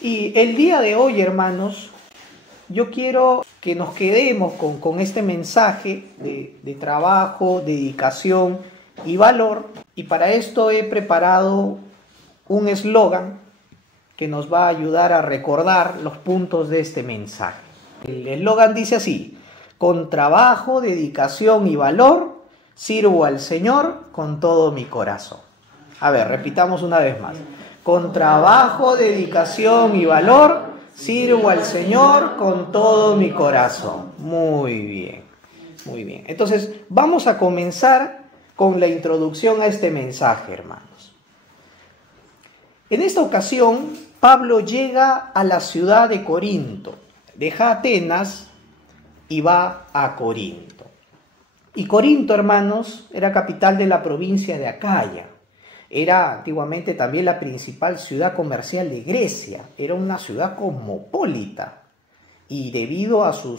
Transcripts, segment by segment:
Y el día de hoy, hermanos, yo quiero que nos quedemos con este mensaje de trabajo, dedicación y valor. Y para esto he preparado un eslogan que nos va a ayudar a recordar los puntos de este mensaje. El eslogan dice así: con trabajo, dedicación y valor, sirvo al Señor con todo mi corazón. A ver, repitamos una vez más. Con trabajo, dedicación y valor, sirvo al Señor con todo mi corazón. Muy bien, muy bien. Entonces, vamos a comenzar con la introducción a este mensaje, hermanos. En esta ocasión, Pablo llega a la ciudad de Corinto, deja Atenas y va a Corinto. Y Corinto, hermanos, era capital de la provincia de Acaya. Era antiguamente también la principal ciudad comercial de Grecia. Era una ciudad cosmopolita. Y debido a su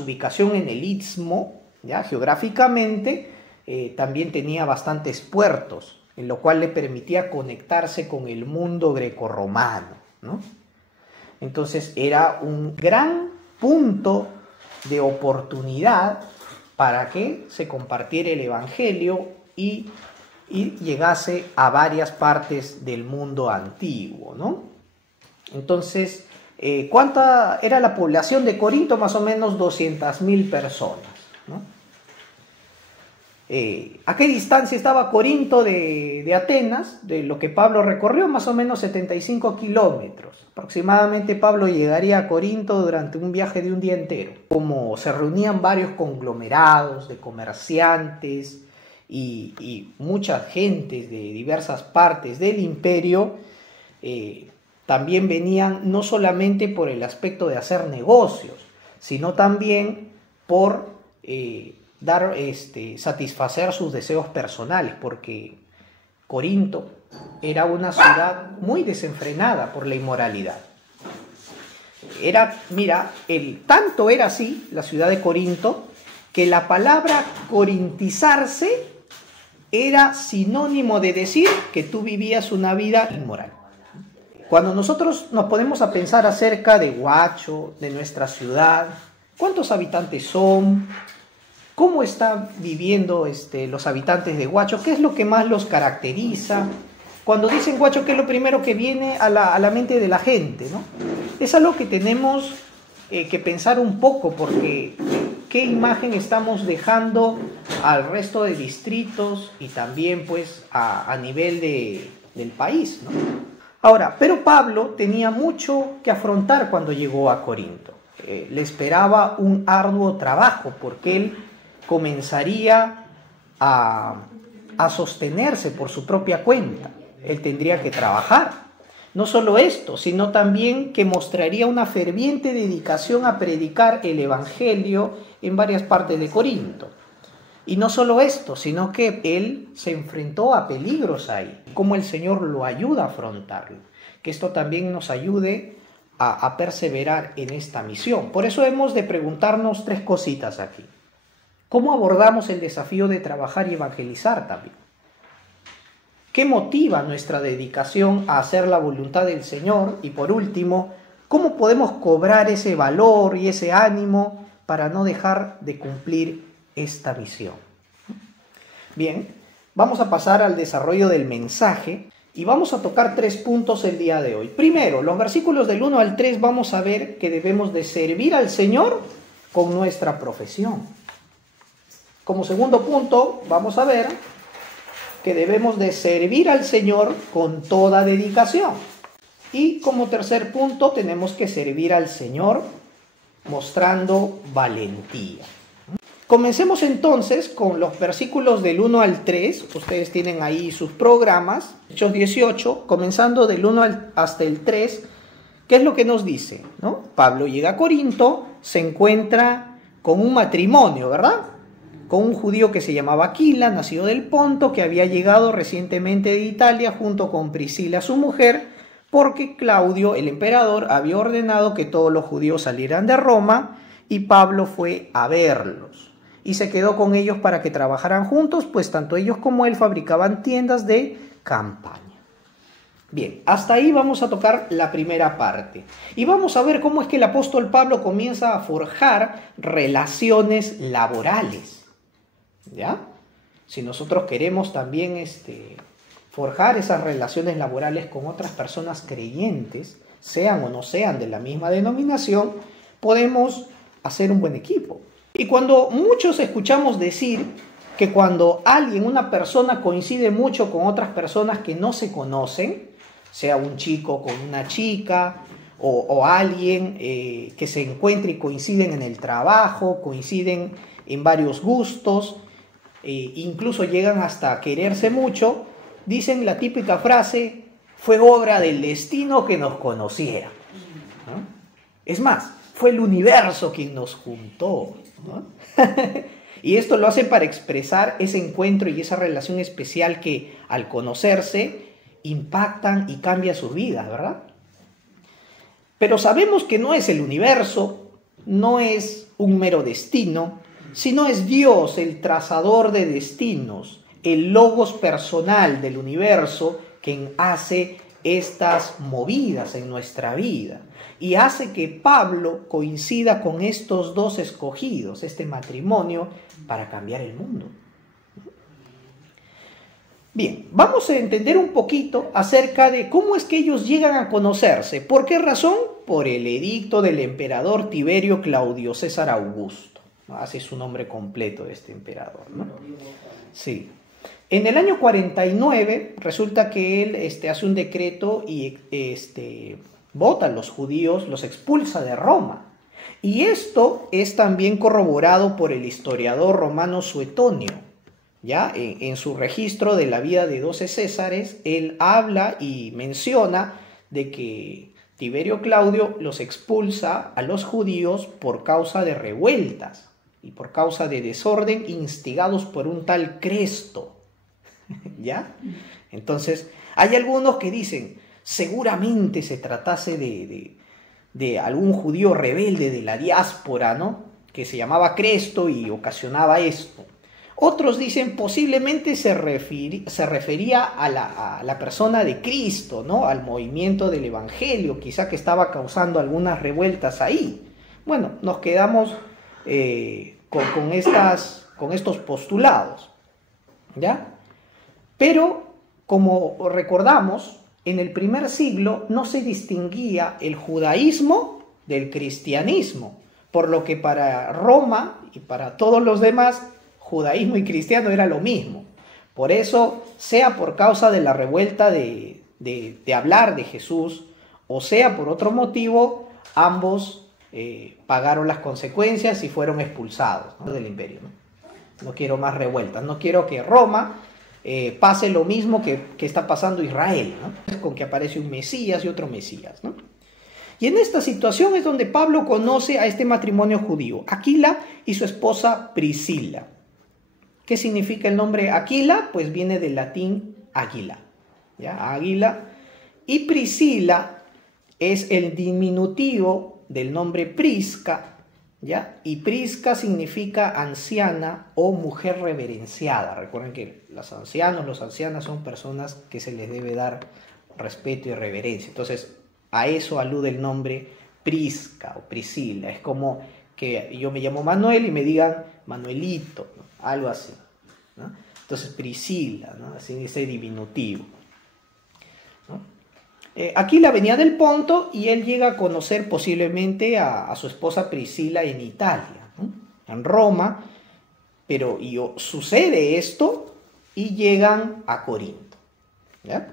ubicación en el istmo, ¿ya? Geográficamente, también tenía bastantes puertos, en lo cual le permitía conectarse con el mundo grecorromano, ¿no? Entonces era un gran punto de oportunidad para que se compartiera el Evangelio y llegase a varias partes del mundo antiguo, ¿no? Entonces, ¿cuánta era la población de Corinto? Más o menos 200.000 personas, ¿no? ¿A qué distancia estaba Corinto de Atenas? De lo que Pablo recorrió, más o menos 75 kilómetros. Aproximadamente Pablo llegaría a Corinto durante un viaje de un día entero. Como se reunían varios conglomerados de comerciantes y mucha gente de diversas partes del imperio, también venían no solamente por el aspecto de hacer negocios, sino también por satisfacer sus deseos personales, porque Corinto era una ciudad muy desenfrenada por la inmoralidad. Tanto era así la ciudad de Corinto, que la palabra corintizarse era sinónimo de decir que tú vivías una vida inmoral. Cuando nosotros nos ponemos a pensar acerca de Huacho, de nuestra ciudad, ¿cuántos habitantes son? ¿Cómo están viviendo los habitantes de Huacho? ¿Qué es lo que más los caracteriza? Cuando dicen Huacho, ¿qué es lo primero que viene a la mente de la gente, ¿no? Es algo que tenemos que pensar un poco, porque ¿qué imagen estamos dejando al resto de distritos y también pues a nivel del país, ¿no? Ahora, pero Pablo tenía mucho que afrontar cuando llegó a Corinto. Le esperaba un arduo trabajo, porque él comenzaría a sostenerse por su propia cuenta. Él tendría que trabajar. No solo esto, sino también que mostraría una ferviente dedicación a predicar el Evangelio en varias partes de Corinto. Y no solo esto, sino que él se enfrentó a peligros ahí. Cómo el Señor lo ayuda a afrontarlo. Que esto también nos ayude a perseverar en esta misión. Por eso hemos de preguntarnos tres cositas aquí. ¿Cómo abordamos el desafío de trabajar y evangelizar también? ¿Qué motiva nuestra dedicación a hacer la voluntad del Señor? Y por último, ¿cómo podemos cobrar ese valor y ese ánimo para no dejar de cumplir esta misión? Bien, vamos a pasar al desarrollo del mensaje y vamos a tocar 3 puntos el día de hoy. Primero, los versículos del 1 al 3 vamos a ver que debemos de servir al Señor con nuestra profesión. Como segundo punto, vamos a ver que debemos de servir al Señor con toda dedicación. Y como tercer punto, tenemos que servir al Señor mostrando valentía. Comencemos entonces con los versículos del 1 al 3. Ustedes tienen ahí sus programas, Hechos 18, comenzando del 1 hasta el 3. ¿Qué es lo que nos dice, ¿no? Pablo llega a Corinto, se encuentra con un matrimonio, ¿verdad? Con un judío que se llamaba Aquila, nacido del Ponto, que había llegado recientemente de Italia junto con Priscila, su mujer, porque Claudio, el emperador, había ordenado que todos los judíos salieran de Roma y Pablo fue a verlos. Y se quedó con ellos para que trabajaran juntos, pues tanto ellos como él fabricaban tiendas de campaña. Bien, hasta ahí vamos a tocar la primera parte. Y vamos a ver cómo es que el apóstol Pablo comienza a forjar relaciones laborales. ¿Ya? Si nosotros queremos también forjar esas relaciones laborales con otras personas creyentes, sean o no sean de la misma denominación, podemos hacer un buen equipo. Y cuando muchos escuchamos decir que cuando una persona coincide mucho con otras personas que no se conocen, sea un chico con una chica o alguien que se encuentre y coinciden en el trabajo, coinciden en varios gustos, incluso llegan hasta quererse mucho, dicen la típica frase: fue obra del destino que nos conociera, ¿no? Es más, fue el universo quien nos juntó, ¿no? Y esto lo hacen para expresar ese encuentro y esa relación especial que al conocerse impactan y cambian sus vidas, ¿verdad? Pero sabemos que no es el universo, no es un mero destino, sino es Dios el trazador de destinos, el logos personal del universo quien hace estas movidas en nuestra vida y hace que Pablo coincida con estos dos escogidos, este matrimonio, para cambiar el mundo. Bien, vamos a entender un poquito acerca de cómo es que ellos llegan a conocerse. ¿Por qué razón? Por el edicto del emperador Tiberio Claudio César Augusto. Así es su nombre completo de este emperador, ¿no? Sí. En el año 49 resulta que él hace un decreto y bota a los judíos, los expulsa de Roma. Y esto es también corroborado por el historiador romano Suetonio. ¿Ya? En su registro de la vida de 12 Césares, él habla y menciona de que Tiberio Claudio los expulsa a los judíos por causa de revueltas y por causa de desorden instigados por un tal Cresto. ¿Ya? Entonces, hay algunos que dicen, seguramente se tratase de algún judío rebelde de la diáspora, ¿no? Que se llamaba Cresto y ocasionaba esto. Otros dicen posiblemente se refería a la persona de Cristo, ¿no? Al movimiento del Evangelio, quizá que estaba causando algunas revueltas ahí. Bueno, nos quedamos con estos postulados, ¿ya? Pero, como recordamos, en el primer siglo no se distinguía el judaísmo del cristianismo, por lo que para Roma y para todos los demás, judaísmo y cristiano era lo mismo. Por eso, sea por causa de la revuelta de hablar de Jesús, o sea por otro motivo, ambos pagaron las consecuencias y fueron expulsados, ¿no? Del imperio, ¿no? No quiero más revueltas, no quiero que Roma pase lo mismo que está pasando Israel, ¿no? Con que aparece un Mesías y otro Mesías, ¿no? Y en esta situación es donde Pablo conoce a este matrimonio judío, Aquila y su esposa Priscila. ¿Qué significa el nombre Aquila? Pues viene del latín águila, ¿ya? Águila. Y Priscila es el diminutivo del nombre Prisca, ¿ya? Y Prisca significa anciana o mujer reverenciada. Recuerden que los ancianas son personas que se les debe dar respeto y reverencia. Entonces, a eso alude el nombre Prisca o Priscila. Es como que yo me llamo Manuel y me digan Manuelito, ¿no? Algo así, ¿no? Entonces Priscila, ¿no? Así ese diminutivo, ¿no? Aquila venía del Ponto y él llega a conocer posiblemente a su esposa Priscila en Italia, ¿no? En Roma, pero sucede esto y llegan a Corinto, ¿ya?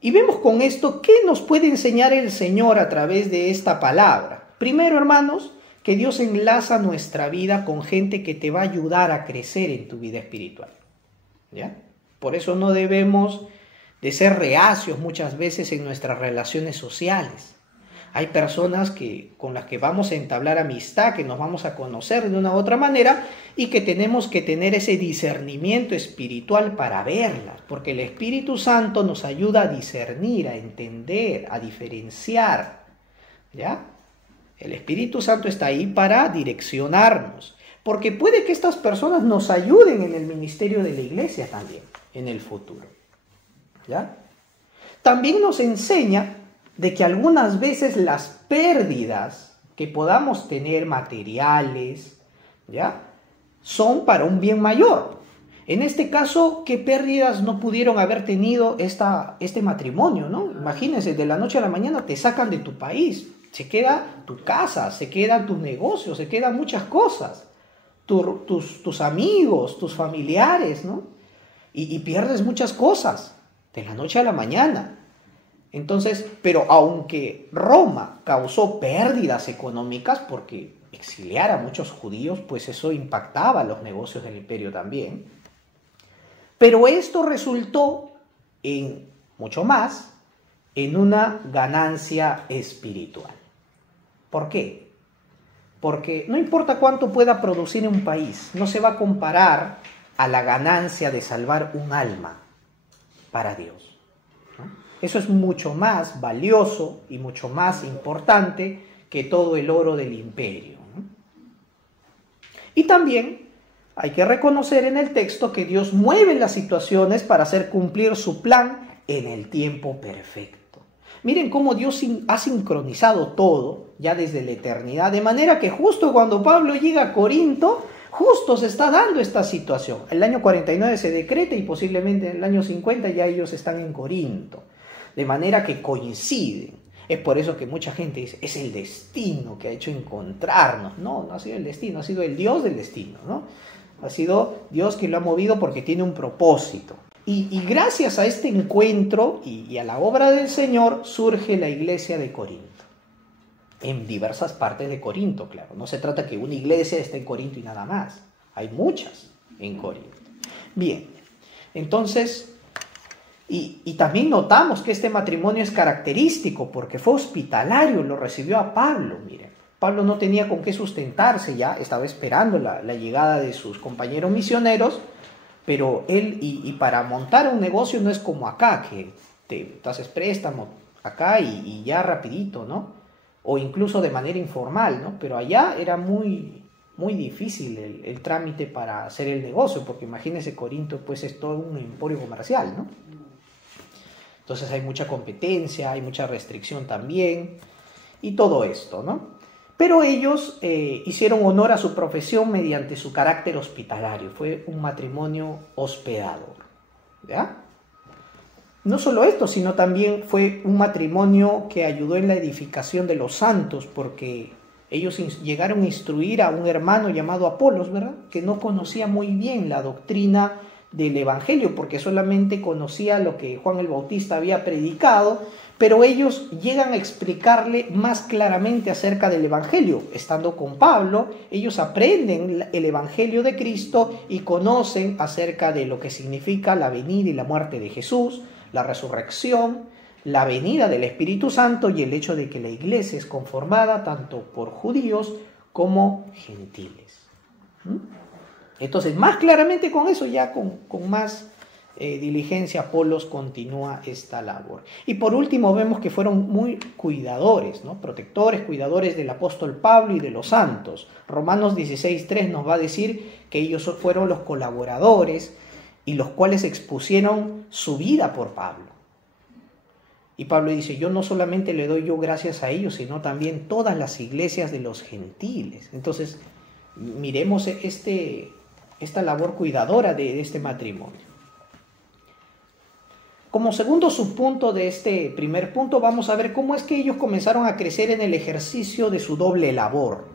Y vemos con esto qué nos puede enseñar el Señor a través de esta palabra. Primero, hermanos, que Dios enlaza nuestra vida con gente que te va a ayudar a crecer en tu vida espiritual, ¿ya? Por eso no debemos de ser reacios muchas veces en nuestras relaciones sociales. Hay personas con las que vamos a entablar amistad, que nos vamos a conocer de una u otra manera y que tenemos que tener ese discernimiento espiritual para verlas, porque el Espíritu Santo nos ayuda a discernir, a entender, a diferenciar, ¿ya? El Espíritu Santo está ahí para direccionarnos, porque puede que estas personas nos ayuden en el ministerio de la iglesia también, en el futuro, ¿ya? También nos enseña de que algunas veces las pérdidas que podamos tener materiales, ¿ya?, son para un bien mayor. En este caso, ¿qué pérdidas no pudieron haber tenido este matrimonio, ¿no? Imagínense, de la noche a la mañana te sacan de tu país, se queda tu casa, se quedan tus negocios, se quedan muchas cosas, tus amigos, tus familiares, ¿no? Y pierdes muchas cosas de la noche a la mañana. Entonces, pero aunque Roma causó pérdidas económicas porque exiliar a muchos judíos, pues eso impactaba los negocios del imperio también. Pero esto resultó en mucho más, en una ganancia espiritual. ¿Por qué? Porque no importa cuánto pueda producir un país, no se va a comparar a la ganancia de salvar un alma para Dios, ¿no? Eso es mucho más valioso y mucho más importante que todo el oro del imperio, ¿no? Y también hay que reconocer en el texto que Dios mueve las situaciones para hacer cumplir su plan en el tiempo perfecto. Miren cómo Dios ha sincronizado todo ya desde la eternidad, de manera que justo cuando Pablo llega a Corinto, justo se está dando esta situación. El año 49 se decreta y posiblemente en el año 50 ya ellos están en Corinto. De manera que coinciden. Es por eso que mucha gente dice, es el destino que ha hecho encontrarnos. No, no ha sido el destino, ha sido el Dios del destino, ¿no? Ha sido Dios quien lo ha movido porque tiene un propósito. Y gracias a este encuentro y a la obra del Señor surge la iglesia de Corinto. En diversas partes de Corinto, claro. No se trata que una iglesia esté en Corinto y nada más. Hay muchas en Corinto. Bien, entonces, y también notamos que este matrimonio es característico porque fue hospitalario, lo recibió a Pablo, miren. Pablo no tenía con qué sustentarse ya, estaba esperando la llegada de sus compañeros misioneros, pero él, y para montar un negocio no es como acá, que te haces préstamo acá y ya rapidito, ¿no? O incluso de manera informal, ¿no? Pero allá era muy, muy difícil el trámite para hacer el negocio, porque imagínense, Corinto pues es todo un emporio comercial, ¿no? Entonces hay mucha competencia, hay mucha restricción también, y todo esto, ¿no? Pero ellos hicieron honor a su profesión mediante su carácter hospitalario. Fue un matrimonio hospedador, ¿ya? No solo esto, sino también fue un matrimonio que ayudó en la edificación de los santos, porque ellos llegaron a instruir a un hermano llamado Apolos, ¿verdad?, que no conocía muy bien la doctrina del Evangelio, porque solamente conocía lo que Juan el Bautista había predicado, pero ellos llegan a explicarle más claramente acerca del Evangelio. Estando con Pablo, ellos aprenden el Evangelio de Cristo y conocen acerca de lo que significa la venida y la muerte de Jesús, la resurrección, la venida del Espíritu Santo y el hecho de que la iglesia es conformada tanto por judíos como gentiles. Entonces, más claramente con eso, ya con más diligencia, Apolos continúa esta labor. Y por último vemos que fueron muy cuidadores, ¿no? Protectores, cuidadores del apóstol Pablo y de los santos. Romanos 16:3 nos va a decir que ellos fueron los colaboradores y los cuales expusieron su vida por Pablo. Y Pablo dice, yo no solamente le doy yo gracias a ellos, sino también todas las iglesias de los gentiles. Entonces, miremos esta labor cuidadora de este matrimonio. Como segundo subpunto de este primer punto, vamos a ver cómo es que ellos comenzaron a crecer en el ejercicio de su doble labor.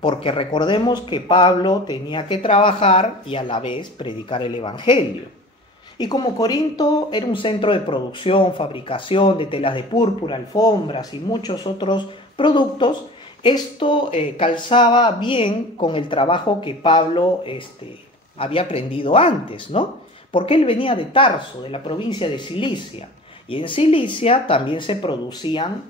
Porque recordemos que Pablo tenía que trabajar y a la vez predicar el Evangelio. Y como Corinto era un centro de producción, fabricación de telas de púrpura, alfombras y muchos otros productos, esto calzaba bien con el trabajo que Pablo había aprendido antes, ¿no? Porque él venía de Tarso, de la provincia de Cilicia, y en Cilicia también se producían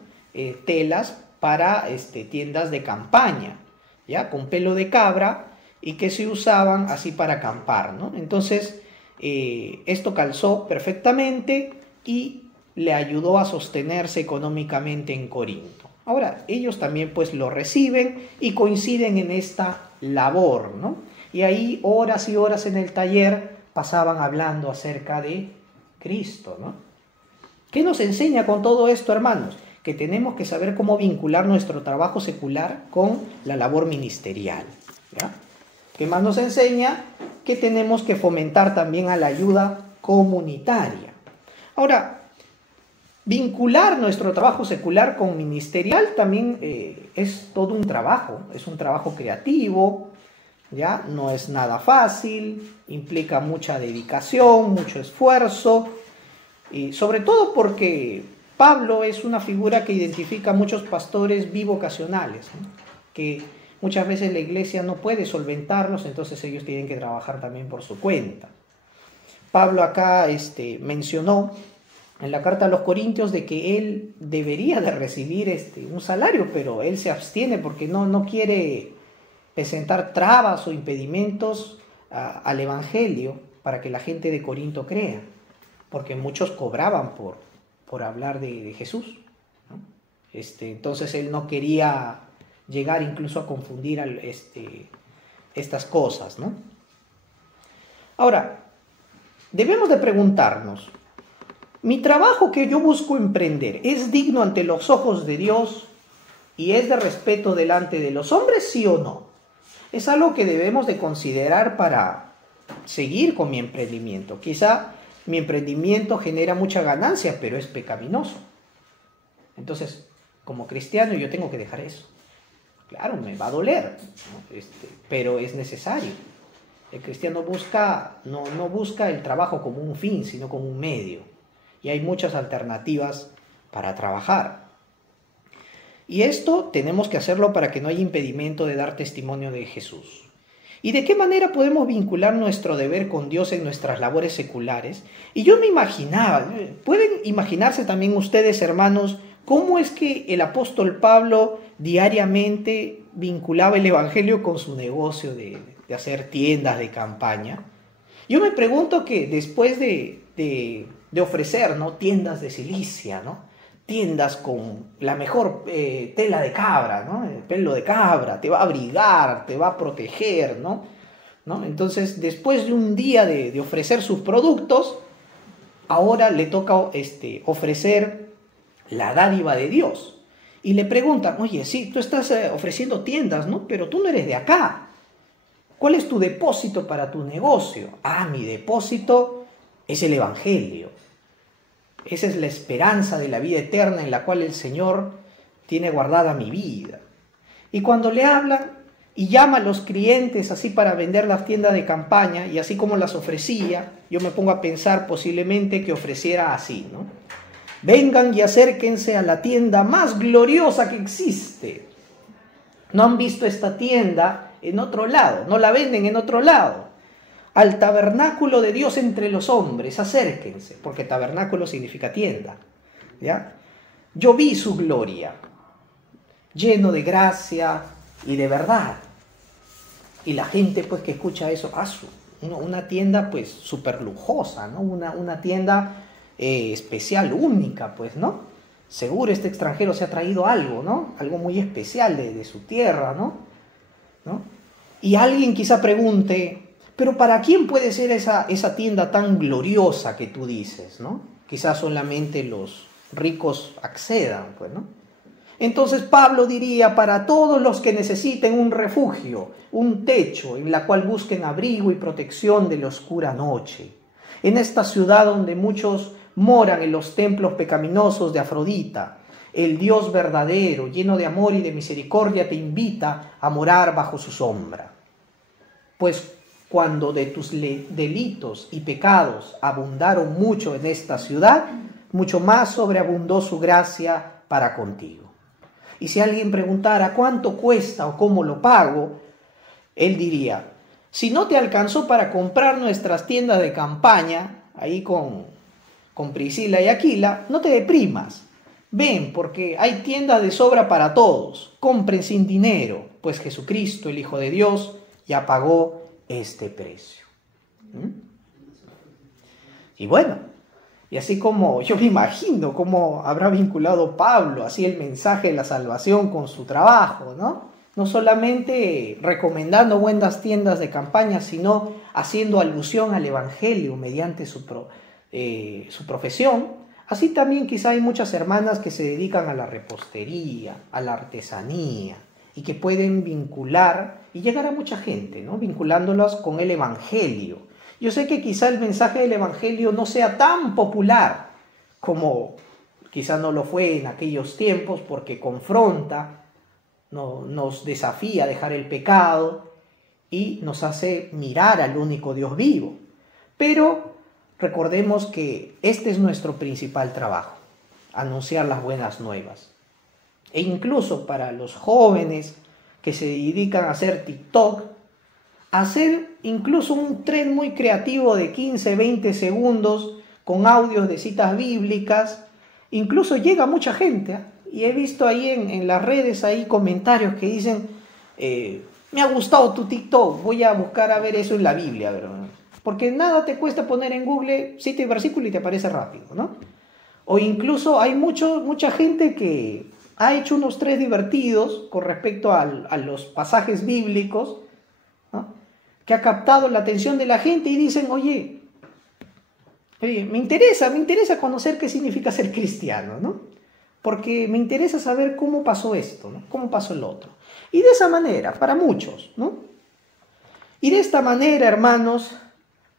telas para tiendas de campaña, ¿ya? Con pelo de cabra y que se usaban así para acampar, ¿no? Entonces, esto calzó perfectamente y le ayudó a sostenerse económicamente en Corinto. Ahora, ellos también pues lo reciben y coinciden en esta labor, ¿no? Y ahí horas y horas en el taller pasaban hablando acerca de Cristo, ¿no? ¿Qué nos enseña con todo esto, hermanos? Que tenemos que saber cómo vincular nuestro trabajo secular con la labor ministerial, ¿ya? ¿Qué más nos enseña? Que tenemos que fomentar también a la ayuda comunitaria. Ahora, vincular nuestro trabajo secular con ministerial también es todo un trabajo, es un trabajo creativo, ¿ya? No es nada fácil, implica mucha dedicación, mucho esfuerzo, y sobre todo porque Pablo es una figura que identifica a muchos pastores bivocacionales, ¿no? Que muchas veces la iglesia no puede solventarlos, entonces ellos tienen que trabajar también por su cuenta. Pablo acá mencionó en la carta a los Corintios de que él debería de recibir un salario, pero él se abstiene porque no quiere presentar trabas o impedimentos al evangelio para que la gente de Corinto crea, porque muchos cobraban por hablar de Jesús, ¿no? Entonces él no quería llegar incluso a confundir estas cosas, ¿no? Ahora, debemos de preguntarnos, ¿mi trabajo que yo busco emprender es digno ante los ojos de Dios y es de respeto delante de los hombres, sí o no? Es algo que debemos de considerar para seguir con mi emprendimiento. Quizá mi emprendimiento genera mucha ganancia, pero es pecaminoso. Entonces, como cristiano yo tengo que dejar eso. Claro, me va a doler, ¿no? Pero es necesario. El cristiano no busca el trabajo como un fin, sino como un medio. Y hay muchas alternativas para trabajar. Y esto tenemos que hacerlo para que no haya impedimento de dar testimonio de Jesús. ¿Y de qué manera podemos vincular nuestro deber con Dios en nuestras labores seculares? Y yo me imaginaba, ¿pueden imaginarse también ustedes, hermanos, cómo es que el apóstol Pablo diariamente vinculaba el evangelio con su negocio de hacer tiendas de campaña? Yo me pregunto que después de ofrecer, ¿no?, tiendas de silicia, ¿no?, tiendas con la mejor tela de cabra, ¿no?, el pelo de cabra, te va a abrigar, te va a proteger, ¿no? Entonces, después de un día de ofrecer sus productos, ahora le toca ofrecer la dádiva de Dios. Y le preguntan, oye, sí, tú estás ofreciendo tiendas, ¿no?, pero tú no eres de acá. ¿Cuál es tu depósito para tu negocio? Ah, mi depósito es el evangelio. Esa es la esperanza de la vida eterna en la cual el Señor tiene guardada mi vida. Y cuando le hablan y llama a los clientes así para vender las tiendas de campaña, y así como las ofrecía, yo me pongo a pensar posiblemente que ofreciera así, ¿no? Vengan y acérquense a la tienda más gloriosa que existe. No han visto esta tienda en otro lado, no la venden en otro lado. Al tabernáculo de Dios entre los hombres, acérquense, porque tabernáculo significa tienda, ¿ya? Yo vi su gloria, lleno de gracia y de verdad. Y la gente, pues, que escucha eso, una tienda, pues, súper lujosa, ¿no? Una tienda especial, única, pues, ¿no? Seguro este extranjero se ha traído algo, ¿no? Algo muy especial de su tierra, ¿no? Y alguien quizá pregunte, pero ¿para quién puede ser esa tienda tan gloriosa que tú dices, ¿no? Quizás solamente los ricos accedan, pues, ¿no? Entonces Pablo diría, para todos los que necesiten un refugio, un techo en la cual busquen abrigo y protección de la oscura noche. En esta ciudad donde muchos moran en los templos pecaminosos de Afrodita, el Dios verdadero, lleno de amor y de misericordia, te invita a morar bajo su sombra. Pues cuando de tus delitos y pecados abundaron mucho en esta ciudad, mucho más sobreabundó su gracia para contigo. Y si alguien preguntara cuánto cuesta o cómo lo pago, él diría, si no te alcanzó para comprar nuestras tiendas de campaña, ahí con Priscila y Aquila, no te deprimas. Ven, porque hay tiendas de sobra para todos. Compren sin dinero, pues Jesucristo, el Hijo de Dios, ya pagó este precio. Y bueno, y así como yo me imagino cómo habrá vinculado Pablo así el mensaje de la salvación con su trabajo, ¿no? No solamente recomendando buenas tiendas de campaña, sino haciendo alusión al evangelio mediante su profesión, Así también quizá hay muchas hermanas que se dedican a la repostería, a la artesanía, y que pueden vincular y llegar a mucha gente, ¿no? Vinculándolas con el Evangelio. Yo sé que quizá el mensaje del Evangelio no sea tan popular como quizá no lo fue en aquellos tiempos, porque confronta, nos desafía a dejar el pecado y nos hace mirar al único Dios vivo. Pero recordemos que este es nuestro principal trabajo, anunciar las buenas nuevas. E incluso para los jóvenes que se dedican a hacer TikTok, hacer incluso un tren muy creativo de 15, 20 segundos con audios de citas bíblicas, incluso llega mucha gente, ¿eh? Y he visto ahí en las redes ahí comentarios que dicen, me ha gustado tu TikTok, voy a buscar a ver eso en la Biblia, ¿verdad? Porque nada te cuesta poner en Google 7 versículos y te aparece rápido, ¿no? O incluso hay mucha gente que ha hecho unos 3 divertidos con respecto a los pasajes bíblicos, ¿no? Que ha captado la atención de la gente y dicen, oye, me interesa conocer qué significa ser cristiano, ¿no? Porque me interesa saber cómo pasó esto, ¿no? Cómo pasó el otro. Y de esa manera, para muchos, ¿no? Y de esta manera, hermanos,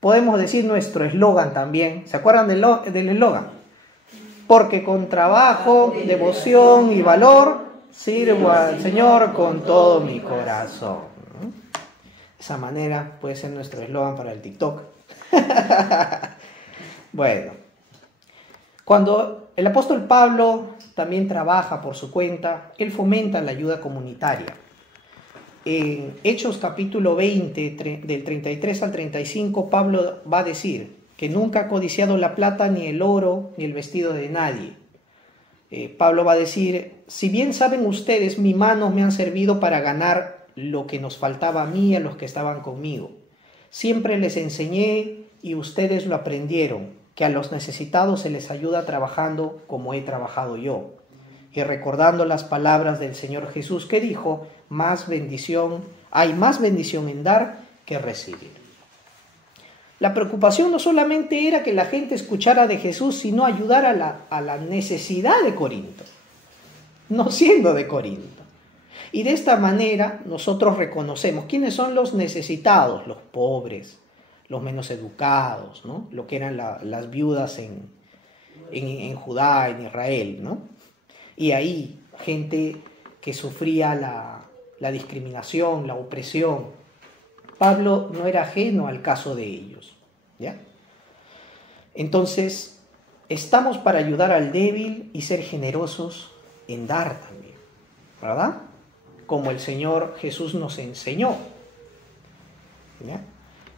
podemos decir nuestro eslogan también. ¿Se acuerdan del eslogan? Porque con trabajo, devoción y valor sirvo al Señor con todo mi corazón. ¿No? De esa manera puede ser nuestro eslogan para el TikTok. Bueno, cuando el apóstol Pablo también trabaja por su cuenta, él fomenta la ayuda comunitaria. En Hechos capítulo 20, del 33 al 35, Pablo va a decir que nunca ha codiciado la plata, ni el oro, ni el vestido de nadie. Pablo va a decir, si bien saben ustedes, mis manos me han servido para ganar lo que nos faltaba a mí y a los que estaban conmigo. Siempre les enseñé y ustedes lo aprendieron, que a los necesitados se les ayuda trabajando como he trabajado yo. Y recordando las palabras del Señor Jesús que dijo, hay más bendición en dar que recibir. La preocupación no solamente era que la gente escuchara de Jesús, sino ayudar a la necesidad de Corinto, no siendo de Corinto. Y de esta manera nosotros reconocemos quiénes son los necesitados, los pobres, los menos educados, ¿no? Lo que eran las viudas en Judá, en Israel, ¿no? Y ahí gente que sufría la discriminación, la opresión. Pablo no era ajeno al caso de ellos, ¿ya? Entonces, estamos para ayudar al débil y ser generosos en dar también, ¿verdad? Como el Señor Jesús nos enseñó, ¿ya?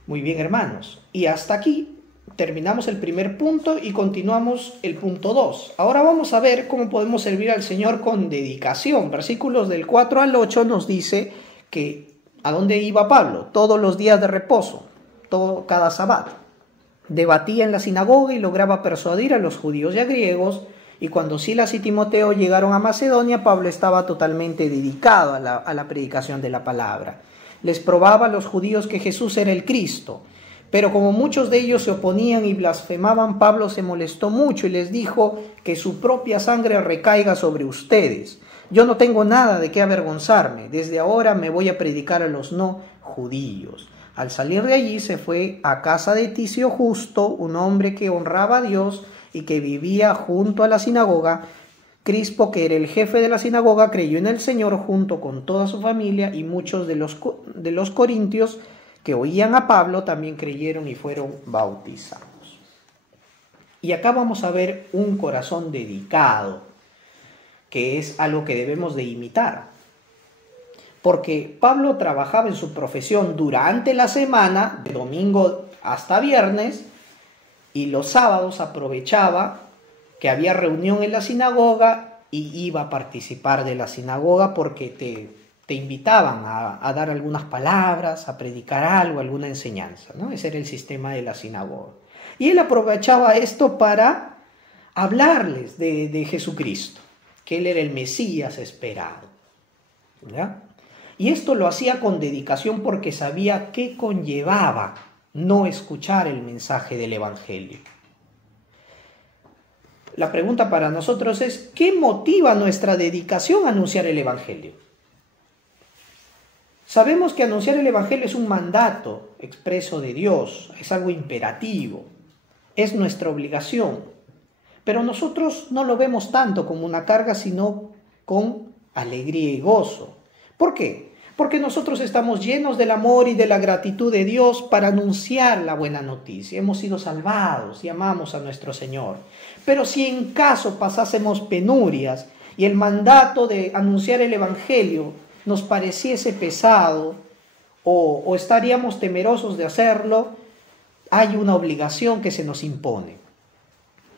Muy bien, hermanos. Y hasta aquí terminamos el primer punto y continuamos el punto 2. Ahora vamos a ver cómo podemos servir al Señor con dedicación. Versículos del 4 al 8 nos dice que ¿a dónde iba Pablo? Todos los días de reposo, cada sábado. Debatía en la sinagoga y lograba persuadir a los judíos y a griegos. Y cuando Silas y Timoteo llegaron a Macedonia, Pablo estaba totalmente dedicado a la predicación de la palabra. Les probaba a los judíos que Jesús era el Cristo. Pero como muchos de ellos se oponían y blasfemaban, Pablo se molestó mucho y les dijo que su propia sangre recaiga sobre ustedes. Yo no tengo nada de qué avergonzarme. Desde ahora me voy a predicar a los no judíos. Al salir de allí se fue a casa de Ticio Justo, un hombre que honraba a Dios y que vivía junto a la sinagoga. Crispo, que era el jefe de la sinagoga, creyó en el Señor junto con toda su familia, y muchos de los corintios que oían a Pablo también creyeron y fueron bautizados. Y acá vamos a ver un corazón dedicado, que es algo que debemos de imitar. Porque Pablo trabajaba en su profesión durante la semana, de domingo hasta viernes, y los sábados aprovechaba que había reunión en la sinagoga y iba a participar de la sinagoga porque te invitaban a dar algunas palabras, a predicar algo, alguna enseñanza, ¿no? Ese era el sistema de la sinagoga. Y él aprovechaba esto para hablarles de Jesucristo, que él era el Mesías esperado, ¿ya? Y esto lo hacía con dedicación porque sabía qué conllevaba no escuchar el mensaje del Evangelio. la pregunta para nosotros es, ¿qué motiva nuestra dedicación a anunciar el Evangelio? Sabemos que anunciar el Evangelio es un mandato expreso de Dios, es algo imperativo, es nuestra obligación, pero nosotros no lo vemos tanto como una carga, sino con alegría y gozo. ¿Por qué? Porque nosotros estamos llenos del amor y de la gratitud de Dios para anunciar la buena noticia. Hemos sido salvados y amamos a nuestro Señor. Pero si en caso pasásemos penurias y el mandato de anunciar el Evangelio nos pareciese pesado o estaríamos temerosos de hacerlo, hay una obligación que se nos impone.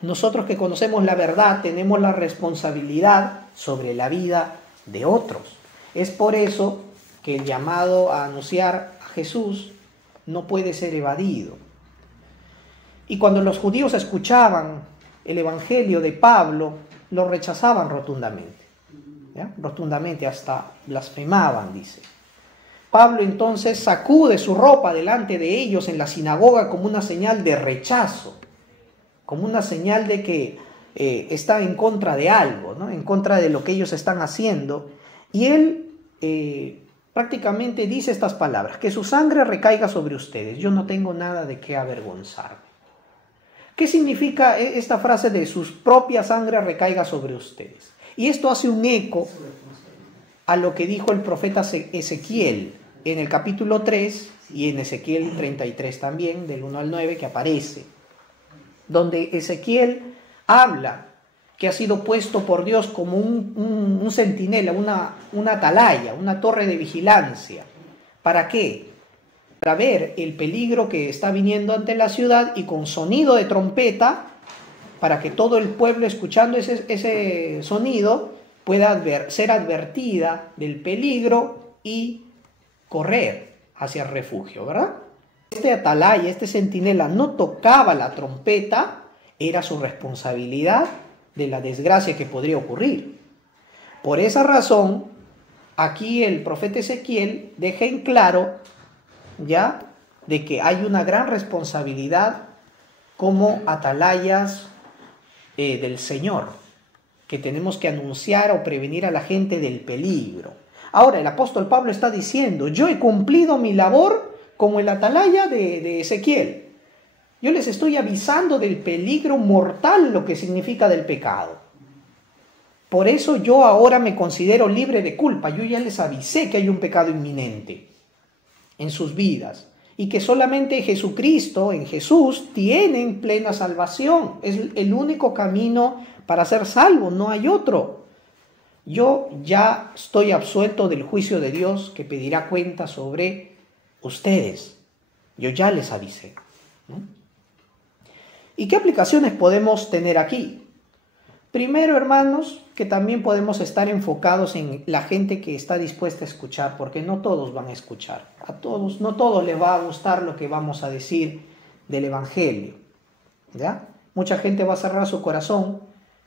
Nosotros que conocemos la verdad tenemos la responsabilidad sobre la vida de otros. Es por eso que el llamado a anunciar a Jesús no puede ser evadido. Y cuando los judíos escuchaban el Evangelio de Pablo, lo rechazaban rotundamente. ¿Ya? Rotundamente, hasta blasfemaban, dice. Pablo entonces sacude su ropa delante de ellos en la sinagoga como una señal de rechazo, como una señal de que está en contra de algo, ¿no? En contra de lo que ellos están haciendo. Y él prácticamente dice estas palabras: que su sangre recaiga sobre ustedes, yo no tengo nada de qué avergonzarme. ¿Qué significa esta frase de su propia sangre recaiga sobre ustedes? Y esto hace un eco a lo que dijo el profeta Ezequiel en el capítulo 3 y en Ezequiel 33 también, del 1 al 9, que aparece, donde Ezequiel habla que ha sido puesto por Dios como un centinela, una atalaya, una torre de vigilancia. ¿Para qué? Para ver el peligro que está viniendo ante la ciudad y con sonido de trompeta, para que todo el pueblo, escuchando ese sonido, pueda ser advertida del peligro y correr hacia el refugio, ¿verdad? Este atalaya, este centinela no tocaba la trompeta, era su responsabilidad de la desgracia que podría ocurrir. Por esa razón, aquí el profeta Ezequiel deja en claro ya de que hay una gran responsabilidad como atalayas del Señor, que tenemos que anunciar o prevenir a la gente del peligro. Ahora el apóstol Pablo está diciendo: yo he cumplido mi labor como el atalaya de Ezequiel. Yo les estoy avisando del peligro mortal, lo que significa del pecado. Por eso yo ahora me considero libre de culpa. Yo ya les avisé que hay un pecado inminente en sus vidas y que solamente Jesucristo, en Jesús, tienen plena salvación. Es el único camino para ser salvo, no hay otro. Yo ya estoy absuelto del juicio de Dios que pedirá cuenta sobre ustedes. Yo ya les avisé, ¿no? ¿Y qué aplicaciones podemos tener aquí? Primero, hermanos, que también podemos estar enfocados en la gente que está dispuesta a escuchar, porque no todos van a escuchar. No todos les va a gustar lo que vamos a decir del Evangelio, ¿ya? Mucha gente va a cerrar su corazón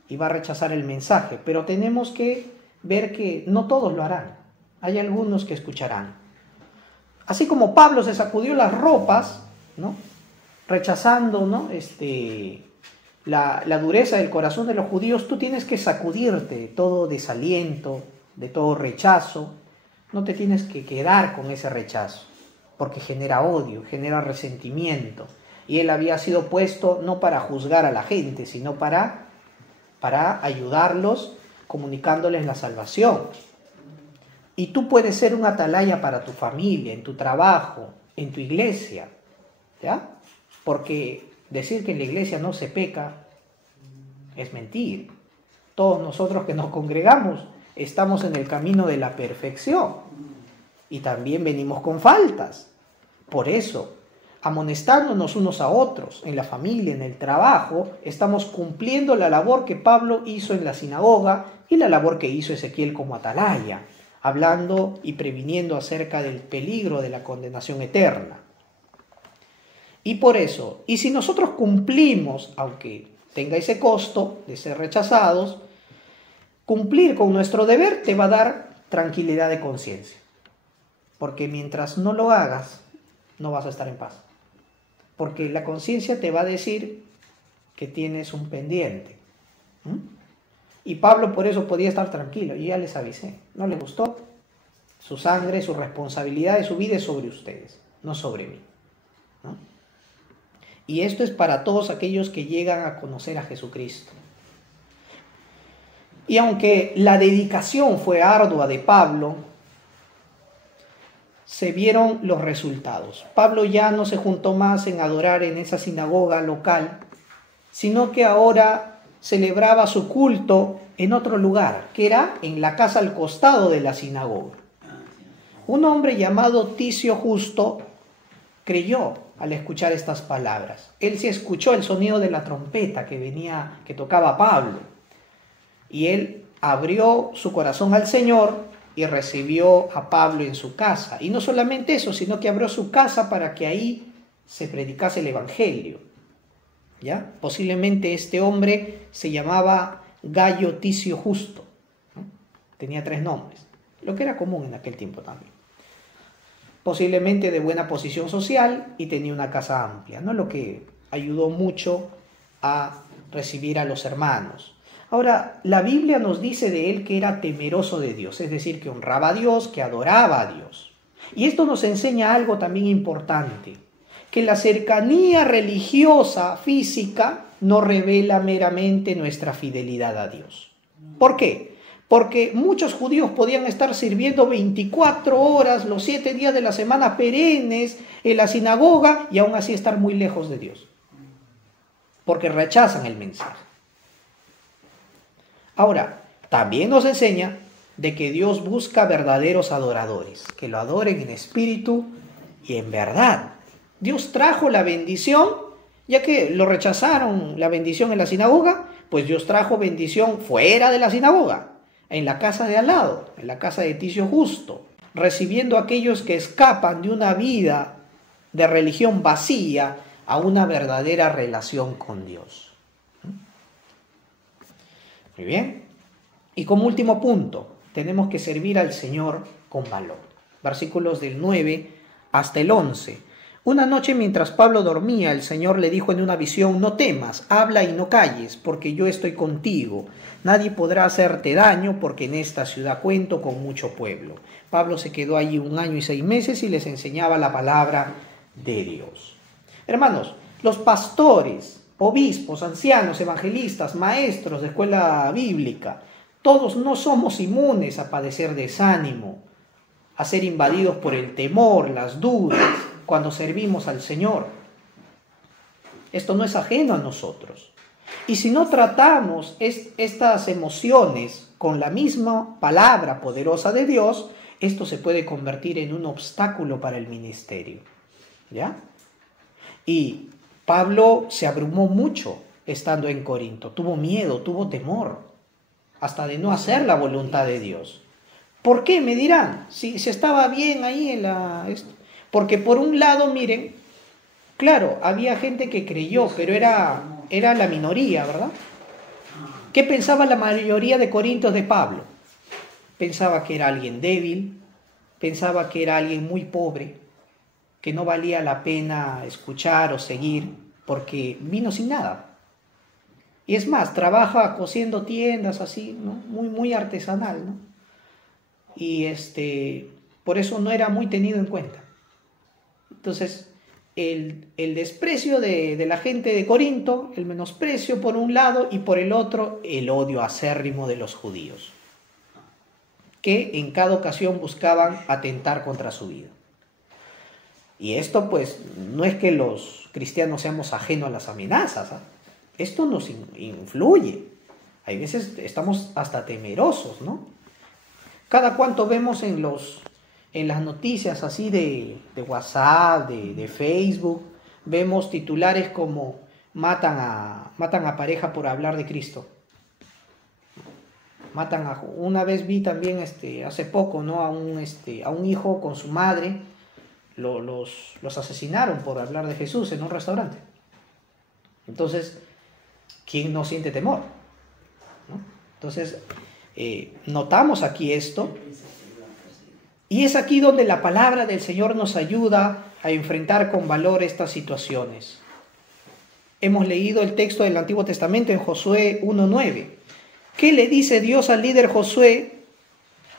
y va a rechazar el mensaje, pero tenemos que ver que no todos lo harán. Hay algunos que escucharán. Así como Pablo se sacudió las ropas, ¿no? Rechazando, ¿no? La dureza del corazón de los judíos, tú tienes que sacudirte de todo desaliento, de todo rechazo. No te tienes que quedar con ese rechazo, porque genera odio, genera resentimiento. Y él había sido puesto no para juzgar a la gente, sino para ayudarlos, comunicándoles la salvación. Y tú puedes ser un atalaya para tu familia, en tu trabajo, en tu iglesia, ¿ya? Porque decir que en la iglesia no se peca es mentir. Todos nosotros que nos congregamos estamos en el camino de la perfección y también venimos con faltas. Por eso, amonestándonos unos a otros en la familia, en el trabajo, estamos cumpliendo la labor que Pablo hizo en la sinagoga y la labor que hizo Ezequiel como atalaya, hablando y previniendo acerca del peligro de la condenación eterna. Y por eso, y si nosotros cumplimos, aunque tenga ese costo de ser rechazados, cumplir con nuestro deber te va a dar tranquilidad de conciencia. Porque mientras no lo hagas, no vas a estar en paz. Porque la conciencia te va a decir que tienes un pendiente. ¿Mm? Y Pablo por eso podía estar tranquilo, y ya les avisé, no les gustó, su sangre, su responsabilidad de su vida es sobre ustedes, no sobre mí, ¿no? Y esto es para todos aquellos que llegan a conocer a Jesucristo. Y aunque la dedicación fue ardua de Pablo, se vieron los resultados. Pablo ya no se juntó más en adorar en esa sinagoga local, sino que ahora celebraba su culto en otro lugar, que era en la casa al costado de la sinagoga. Un hombre llamado Ticio Justo creyó al escuchar estas palabras. Él sí escuchó el sonido de la trompeta que tocaba Pablo, y él abrió su corazón al Señor y recibió a Pablo en su casa. Y no solamente eso, sino que abrió su casa para que ahí se predicase el Evangelio. ¿Ya? Posiblemente este hombre se llamaba Gayo Ticio Justo, ¿no? Tenía 3 nombres, lo que era común en aquel tiempo también. Posiblemente de buena posición social y tenía una casa amplia, ¿no? Lo que ayudó mucho a recibir a los hermanos. Ahora, la Biblia nos dice de él que era temeroso de Dios, es decir, que honraba a Dios, que adoraba a Dios. Y esto nos enseña algo también importante, que la cercanía religiosa, física, no revela meramente nuestra fidelidad a Dios. ¿Por qué? Porque muchos judíos podían estar sirviendo 24 horas, los 7 días de la semana perennes en la sinagoga y aún así estar muy lejos de Dios, porque rechazan el mensaje. Ahora, también nos enseña de que Dios busca verdaderos adoradores, que lo adoren en espíritu y en verdad. Dios trajo la bendición, ya que lo rechazaron la bendición en la sinagoga, pues Dios trajo bendición fuera de la sinagoga, en la casa de al lado, en la casa de Ticio Justo, recibiendo a aquellos que escapan de una vida de religión vacía a una verdadera relación con Dios. Muy bien. Y como último punto, tenemos que servir al Señor con valor. Versículos del 9 hasta el 11. Una noche mientras Pablo dormía, el Señor le dijo en una visión: no temas, habla y no calles, porque yo estoy contigo. Nadie podrá hacerte daño, porque en esta ciudad cuento con mucho pueblo. Pablo se quedó allí 1 año y 6 meses y les enseñaba la palabra de Dios. Hermanos, los pastores, obispos, ancianos, evangelistas, maestros de escuela bíblica, todos no somos inmunes a padecer desánimo, a ser invadidos por el temor, las dudas, cuando servimos al Señor. Esto no es ajeno a nosotros. Y si no tratamos estas emociones con la misma palabra poderosa de Dios, esto se puede convertir en un obstáculo para el ministerio. ¿Ya? Y Pablo se abrumó mucho estando en Corinto, tuvo miedo, tuvo temor, hasta de no hacer la voluntad de Dios. ¿Por qué? Me dirán, si estaba bien ahí porque por un lado, miren, claro, había gente que creyó, pero era la minoría, ¿verdad? ¿Qué pensaba la mayoría de corintios de Pablo? Pensaba que era alguien débil, pensaba que era alguien muy pobre, que no valía la pena escuchar o seguir, porque vino sin nada. Y es más, trabaja cosiendo tiendas así, ¿no? Muy artesanal, ¿no? Y por eso no era muy tenido en cuenta. Entonces, el desprecio de la gente de Corinto, el menosprecio por un lado y por el otro, el odio acérrimo de los judíos, que en cada ocasión buscaban atentar contra su vida. Y esto pues no es que los cristianos seamos ajenos a las amenazas, ¿eh? Esto nos influye. Hay veces estamos hasta temerosos, ¿no? Cada cuanto vemos en las noticias así de WhatsApp, de Facebook, vemos titulares como matan a pareja por hablar de Cristo. Una vez vi también hace poco, ¿no? a un hijo con su madre, los asesinaron por hablar de Jesús en un restaurante. Entonces, ¿quién no siente temor? ¿No? Entonces, notamos aquí esto. Y es aquí donde la palabra del Señor nos ayuda a enfrentar con valor estas situaciones. Hemos leído el texto del Antiguo Testamento en Josué 1:9. ¿Qué le dice Dios al líder Josué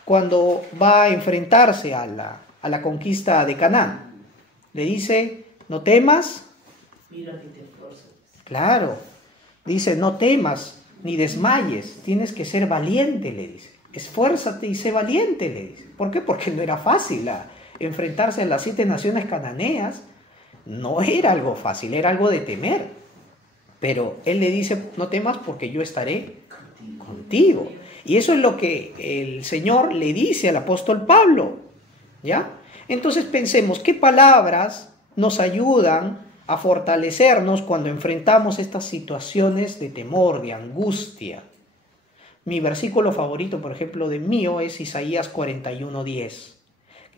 cuando va a enfrentarse a la conquista de Canaán? Le dice, no temas. Mira que te esfuerzas. Claro, dice, no temas ni desmayes, tienes que ser valiente, le dice. Esfuérzate y sé valiente, le dice. ¿Por qué? Porque no era fácil enfrentarse a las 7 naciones cananeas. No era algo fácil, era algo de temer. Pero él le dice, no temas porque yo estaré contigo. Y eso es lo que el Señor le dice al apóstol Pablo, ¿ya? Entonces pensemos, ¿qué palabras nos ayudan a fortalecernos cuando enfrentamos estas situaciones de temor, de angustia? Mi versículo favorito, por ejemplo, de mío es Isaías 41:10.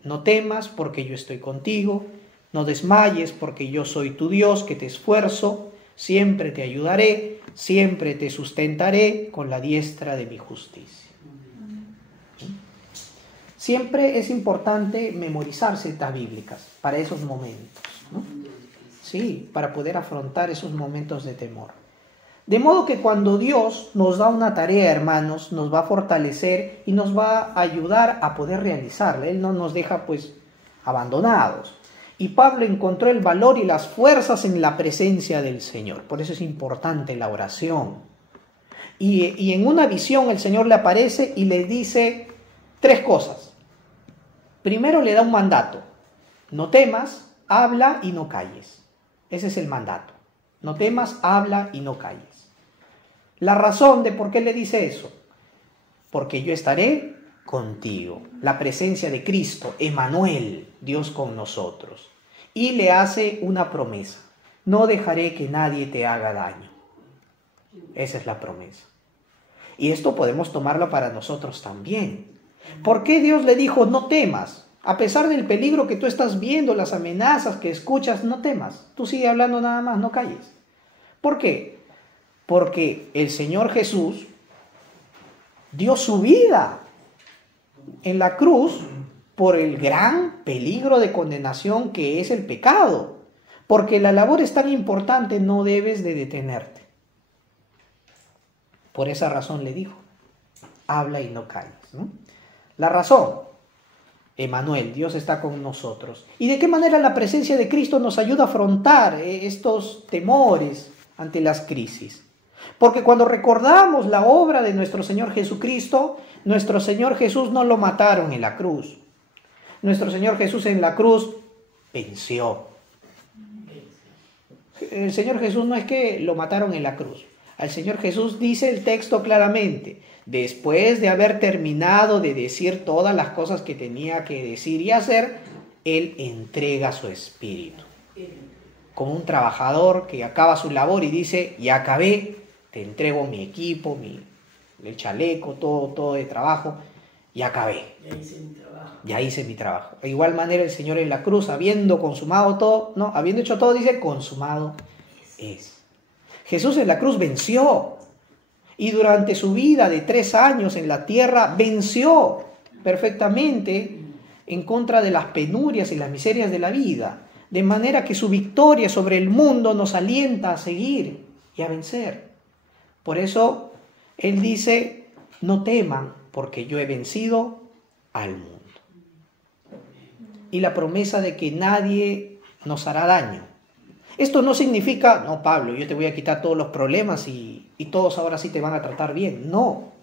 No temas porque yo estoy contigo, no desmayes porque yo soy tu Dios que te esfuerzo, siempre te ayudaré, siempre te sustentaré con la diestra de mi justicia. Siempre es importante memorizar citas bíblicas para esos momentos, ¿no? Sí, para poder afrontar esos momentos de temor. De modo que cuando Dios nos da una tarea, hermanos, nos va a fortalecer y nos va a ayudar a poder realizarla. Él no nos deja pues abandonados. Y Pablo encontró el valor y las fuerzas en la presencia del Señor. Por eso es importante la oración. Y en una visión el Señor le aparece y le dice 3 cosas. Primero le da un mandato. No temas, habla y no calles. Ese es el mandato. No temas, habla y no calles. La razón de por qué le dice eso. Porque yo estaré contigo. La presencia de Cristo, Emmanuel, Dios con nosotros. Y le hace una promesa. No dejaré que nadie te haga daño. Esa es la promesa. Y esto podemos tomarlo para nosotros también. ¿Por qué Dios le dijo no temas? A pesar del peligro que tú estás viendo, las amenazas que escuchas, no temas. Tú sigue hablando nada más, no calles. ¿Por qué? Porque el Señor Jesús dio su vida en la cruz por el gran peligro de condenación que es el pecado. Porque la labor es tan importante, no debes de detenerte. Por esa razón le dijo, habla y no calles, ¿no? La razón, Emmanuel, Dios está con nosotros. ¿Y de qué manera la presencia de Cristo nos ayuda a afrontar estos temores ante las crisis? Porque cuando recordamos la obra de nuestro Señor Jesucristo, nuestro Señor Jesús no lo mataron en la cruz. Nuestro Señor Jesús en la cruz venció. El Señor Jesús no es que lo mataron en la cruz. Al Señor Jesús dice el texto claramente, después de haber terminado de decir todas las cosas que tenía que decir y hacer, Él entrega su espíritu. Como un trabajador que acaba su labor y dice, ya acabé, te entrego mi equipo, el chaleco, todo de trabajo, ya acabé. Ya hice mi trabajo. De igual manera el Señor en la cruz, habiendo consumado todo, no, habiendo hecho todo, dice, consumado es. Jesús en la cruz venció. Y durante su vida de 3 años en la tierra, venció perfectamente en contra de las penurias y las miserias de la vida. De manera que su victoria sobre el mundo nos alienta a seguir y a vencer. Por eso Él dice, no teman, porque yo he vencido al mundo. Y la promesa de que nadie nos hará daño. Esto no significa, no Pablo, yo te voy a quitar todos los problemas y todos ahora sí te van a tratar bien. No,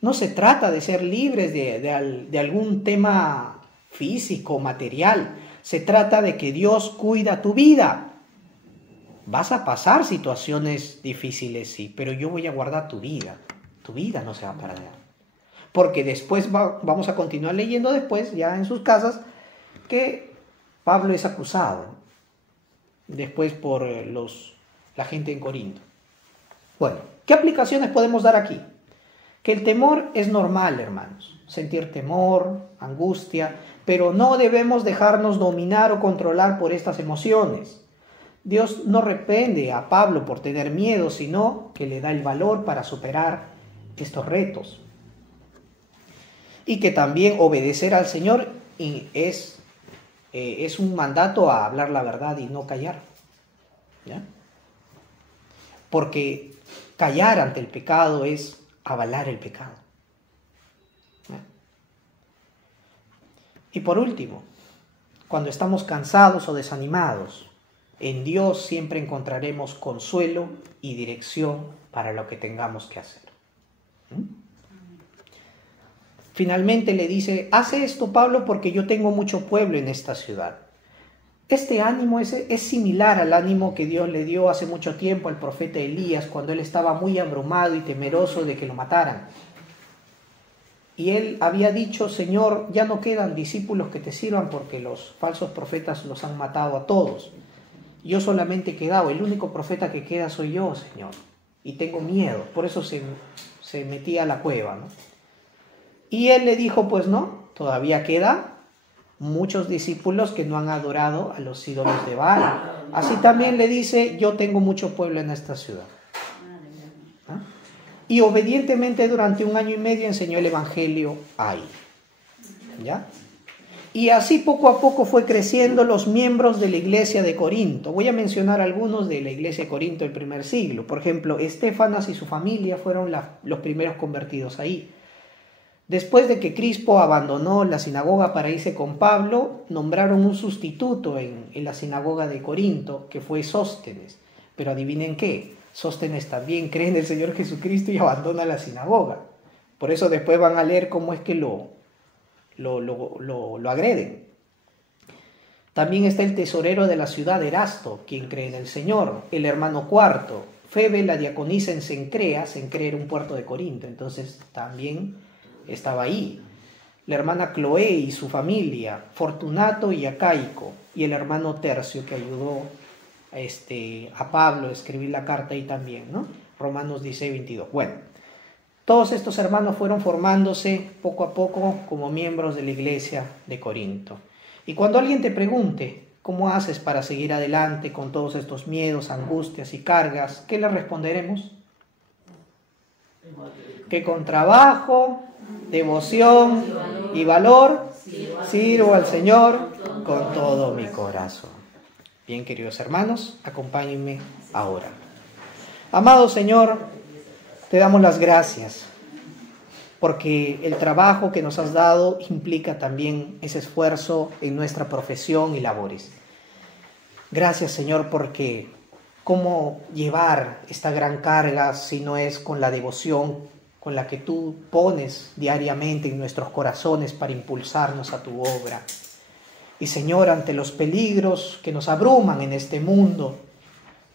no se trata de ser libres de algún tema físico, material. Se trata de que Dios cuida tu vida. Vas a pasar situaciones difíciles, sí, pero yo voy a guardar tu vida. Tu vida no se va a perder. Porque después vamos a continuar leyendo después, ya en sus casas, que Pablo es acusado después por la gente en Corinto. Bueno, ¿qué aplicaciones podemos dar aquí? Que el temor es normal, hermanos. Sentir temor, angustia, pero no debemos dejarnos dominar o controlar por estas emociones. Dios no reprende a Pablo por tener miedo, sino que le da el valor para superar estos retos. Y que también obedecer al Señor es un mandato a hablar la verdad y no callar, ¿ya? Porque callar ante el pecado es avalar el pecado. Y por último, cuando estamos cansados o desanimados, en Dios siempre encontraremos consuelo y dirección para lo que tengamos que hacer. Finalmente le dice, hace esto Pablo porque yo tengo mucho pueblo en esta ciudad. Este ánimo es similar al ánimo que Dios le dio hace mucho tiempo al profeta Elías cuando él estaba muy abrumado y temeroso de que lo mataran. Y él había dicho, Señor, ya no quedan discípulos que te sirvan porque los falsos profetas los han matado a todos. Yo solamente he quedado, el único profeta que queda soy yo, Señor. Y tengo miedo, por eso se metía a la cueva, ¿no? Y él le dijo, pues no, todavía queda muchos discípulos que no han adorado a los ídolos de Baal. Así también le dice, yo tengo mucho pueblo en esta ciudad. ¿Ah? Y obedientemente durante 1 año y medio enseñó el evangelio ahí. ¿Ya? Y así poco a poco fue creciendo los miembros de la iglesia de Corinto. Voy a mencionar algunos de la iglesia de Corinto del primer siglo. Por ejemplo, Estéfanas y su familia fueron los primeros convertidos ahí. Después de que Crispo abandonó la sinagoga para irse con Pablo, nombraron un sustituto en la sinagoga de Corinto, que fue Sóstenes. Pero adivinen qué, Sóstenes también cree en el Señor Jesucristo y abandona la sinagoga. Por eso después van a leer cómo es que lo agreden. También está el tesorero de la ciudad, Erasto, quien cree en el Señor, el hermano Cuarto, Febe, la diaconisa en Cencrea era un puerto de Corinto, entonces también estaba ahí. La hermana Cloé y su familia, Fortunato y Acaico, y el hermano Tercio que ayudó a Pablo a escribir la carta ahí también, ¿no? Romanos 16:22. Bueno, todos estos hermanos fueron formándose poco a poco como miembros de la iglesia de Corinto. Y cuando alguien te pregunte, ¿cómo haces para seguir adelante con todos estos miedos, angustias y cargas? ¿Qué le responderemos? Que con trabajo, devoción y valor sirvo al Señor con todo mi corazón. Bien, queridos hermanos, acompáñenme ahora. Amado Señor, te damos las gracias porque el trabajo que nos has dado implica también ese esfuerzo en nuestra profesión y labores. Gracias, Señor, porque cómo llevar esta gran carga si no es con la devoción con la que tú pones diariamente en nuestros corazones para impulsarnos a tu obra. Y Señor, ante los peligros que nos abruman en este mundo,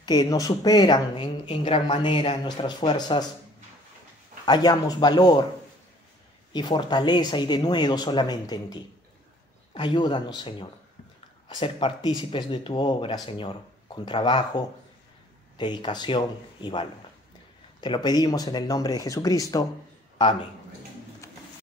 que nos superan en gran manera en nuestras fuerzas, hallamos valor y fortaleza y denuedo solamente en ti. Ayúdanos, Señor, a ser partícipes de tu obra, Señor, con trabajo, dedicación y valor. Te lo pedimos en el nombre de Jesucristo. Amén.